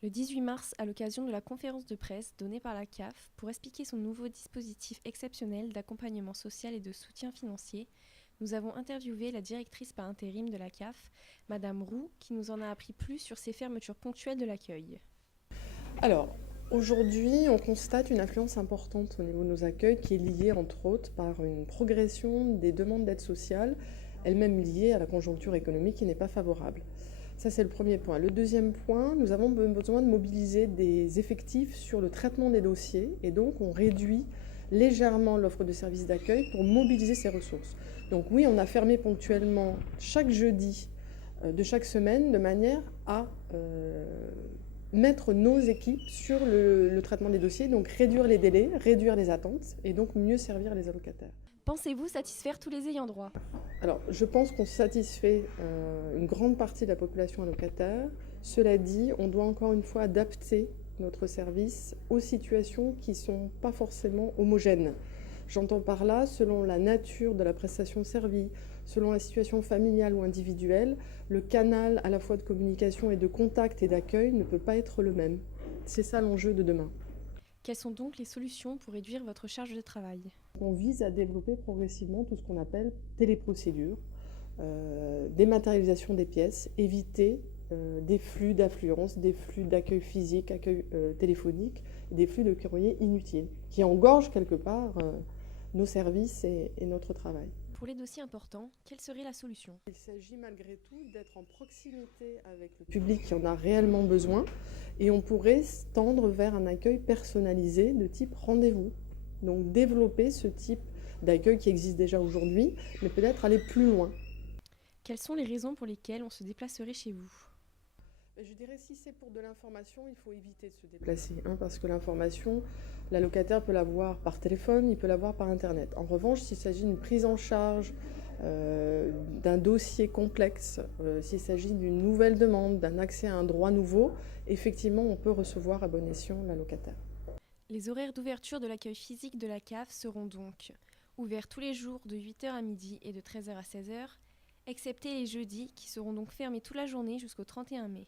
Le 18 mars, à l'occasion de la conférence de presse donnée par la CAF pour expliquer son nouveau dispositif exceptionnel d'accompagnement social et de soutien financier, nous avons interviewé la directrice par intérim de la CAF, Madame Roux, qui nous en a appris plus sur ces fermetures ponctuelles de l'accueil. Alors, aujourd'hui, on constate une affluence importante au niveau de nos accueils qui est liée, entre autres, par une progression des demandes d'aide sociale, elles-mêmes liées à la conjoncture économique qui n'est pas favorable. Ça, c'est le premier point. Le deuxième point, nous avons besoin de mobiliser des effectifs sur le traitement des dossiers et donc on réduit légèrement l'offre de services d'accueil pour mobiliser ces ressources. Donc oui, on a fermé ponctuellement chaque jeudi de chaque semaine de manière à mettre nos équipes sur le traitement des dossiers, donc réduire les délais, réduire les attentes et donc mieux servir les allocataires. Pensez-vous satisfaire tous les ayants droit? Alors, je pense qu'on satisfait une grande partie de la population allocataire. Cela dit, on doit encore une fois adapter notre service aux situations qui ne sont pas forcément homogènes. J'entends par là, selon la nature de la prestation servie, selon la situation familiale ou individuelle, le canal à la fois de communication et de contact et d'accueil ne peut pas être le même. C'est ça l'enjeu de demain. Quelles sont donc les solutions pour réduire votre charge de travail? On vise à développer progressivement tout ce qu'on appelle téléprocédure, dématérialisation des pièces, éviter des flux d'affluence, des flux d'accueil physique, accueil téléphonique, des flux de courrier inutiles, qui engorgent quelque part nos services et notre travail. Pour les dossiers importants, quelle serait la solution? Il s'agit malgré tout d'être en proximité avec le public qui en a réellement besoin et on pourrait tendre vers un accueil personnalisé de type rendez-vous. Donc développer ce type d'accueil qui existe déjà aujourd'hui, mais peut-être aller plus loin. Quelles sont les raisons pour lesquelles on se déplacerait chez vous? Je dirais si c'est pour de l'information, il faut éviter de se déplacer, parce que l'information, l'allocataire peut l'avoir par téléphone, il peut l'avoir par Internet. En revanche, s'il s'agit d'une prise en charge d'un dossier complexe, s'il s'agit d'une nouvelle demande, d'un accès à un droit nouveau, effectivement, on peut recevoir à bon escient l'allocataire. Les horaires d'ouverture de l'accueil physique de la CAF seront donc ouverts tous les jours de 8 h à midi et de 13 h à 16 h, excepté les jeudis qui seront donc fermés toute la journée jusqu'au 31 mai.